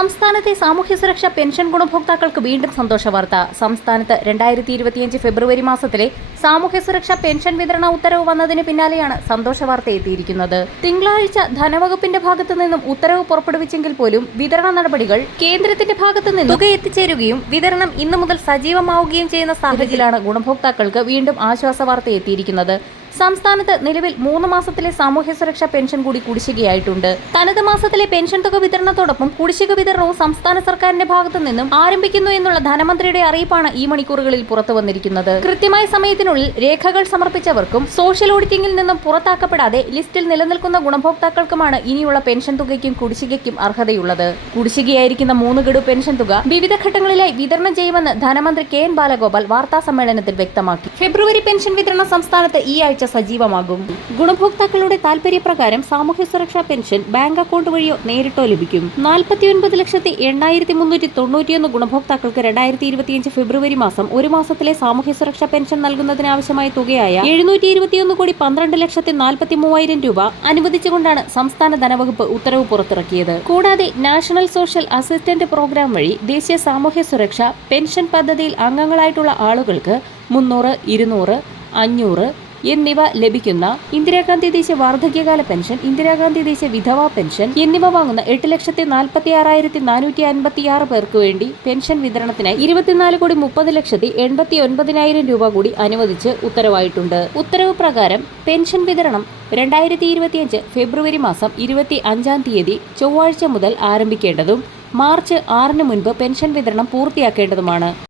സംസ്ഥാനത്തെ സാമൂഹ്യ സുരക്ഷാ പെൻഷൻ ഗുണഭോക്താക്കൾക്ക് വീണ്ടും സന്തോഷ വാർത്ത. സംസ്ഥാനത്ത് 2025 ഫെബ്രുവരി മാസത്തിലെ സാമൂഹ്യ സുരക്ഷാ പെൻഷൻ വിതരണ ഉത്തരവ് വന്നതിന് പിന്നാലെയാണ് സന്തോഷ വാർത്ത എത്തിയിരിക്കുന്നത്. തിങ്കളാഴ്ച ധനവകുപ്പിന്റെ ഭാഗത്തു നിന്നും ഉത്തരവ് പുറപ്പെടുവിച്ചെങ്കിൽ പോലും വിതരണ നടപടികൾ കേന്ദ്രത്തിന്റെ ഭാഗത്തു നിന്നും തുക എത്തിച്ചേരുകയും വിതരണം ഇന്നു മുതൽ സജീവമാവുകയും ചെയ്യുന്ന സാഹചര്യത്തിലാണ് ഗുണഭോക്താക്കൾക്ക് വീണ്ടും ആശ്വാസ വാർത്ത എത്തിയിരിക്കുന്നത്. സംസ്ഥാനത്ത് നിലവിൽ 3 മാസത്തിലെ സാമൂഹ്യ സുരക്ഷാ പെൻഷൻ കൂടി കുടിശ്ശികയായിട്ടുണ്ട്. തനത് മാസത്തിലെ പെൻഷൻ തുക വിതരണത്തോടൊപ്പം കുടിശ്ശിക വിതരണവും സംസ്ഥാന സർക്കാരിന്റെ ഭാഗത്തു നിന്നും ആരംഭിക്കുന്നു എന്നുള്ള ധനമന്ത്രിയുടെ അറിയിപ്പാണ് ഈ മണിക്കൂറുകളിൽ പുറത്തു വന്നിരിക്കുന്നത്. കൃത്യമായ സമയത്തിനുള്ളിൽ രേഖകൾ സമർപ്പിച്ചവർക്കും സോഷ്യൽ ഓഡിറ്റിംഗിൽ നിന്നും പുറത്താക്കപ്പെടാതെ ലിസ്റ്റിൽ നിലനിൽക്കുന്ന ഗുണഭോക്താക്കൾക്കുമാണ് ഇനിയുള്ള പെൻഷൻ തുകയ്ക്കും കുടിശ്ശികയ്ക്കും അർഹതയുള്ളത്. കുടിശ്ശികയായിരിക്കുന്ന 3 ഗഡു പെൻഷൻ തുക വിവിധ ഘട്ടങ്ങളിലായി വിതരണം ചെയ്യുമെന്ന് ധനമന്ത്രി KN ബാലഗോപാൽ വാർത്താ സമ്മേളനത്തിൽ വ്യക്തമാക്കി. ഫെബ്രുവരി പെൻഷൻ വിതരണം സംസ്ഥാനത്ത് ഈ ആഴ്ച സജീവമാകും. ഗുണഭോക്താക്കളുടെ താൽപര്യപ്രകാരം സാമൂഹ്യ സുരക്ഷാ പെൻഷൻ ബാങ്ക് അക്കൗണ്ട് വഴിയോ നേരിട്ടോ ലഭിക്കും. 49,8391 ഗുണഭോക്താക്കൾക്ക് 2025 ഫെബ്രുവരി മാസം ഒരു മാസത്തിലെ സാമൂഹ്യ സുരക്ഷാ പെൻഷൻ നൽകുന്നതിനാവശ്യമായ തുകയായ 721,12,43,000 രൂപ അനുവദിച്ചുകൊണ്ടാണ് സംസ്ഥാന ധനവകുപ്പ് ഉത്തരവ് പുറത്തിറക്കിയത്. കൂടാതെ നാഷണൽ സോഷ്യൽ അസിസ്റ്റന്റ് പ്രോഗ്രാം വഴി ദേശീയ സാമൂഹ്യ സുരക്ഷാ പെൻഷൻ പദ്ധതിയിൽ അംഗങ്ങളായിട്ടുള്ള ആളുകൾക്ക് 300, 200, 500 എന്നിവ ലഭിക്കുന്ന ഇന്ദിരാഗാന്ധി ദേശീയ വാർദ്ധക്യകാല പെൻഷൻ, ഇന്ദിരാഗാന്ധി ദേശീയ വിധവാ പെൻഷൻ എന്നിവ വാങ്ങുന്ന 8,46,456 പേർക്ക് വേണ്ടി പെൻഷൻ വിതരണത്തിനായി 24,30,89,000 രൂപ കൂടി അനുവദിച്ച് ഉത്തരവായിട്ടുണ്ട്. ഉത്തരവ് പ്രകാരം പെൻഷൻ വിതരണം 2025 ഫെബ്രുവരി മാസം 25-ാം തീയതി ചൊവ്വാഴ്ച മുതൽ ആരംഭിക്കേണ്ടതും മാർച്ച് 6-ന് മുൻപ് പെൻഷൻ വിതരണം പൂർത്തിയാക്കേണ്ടതുമാണ്.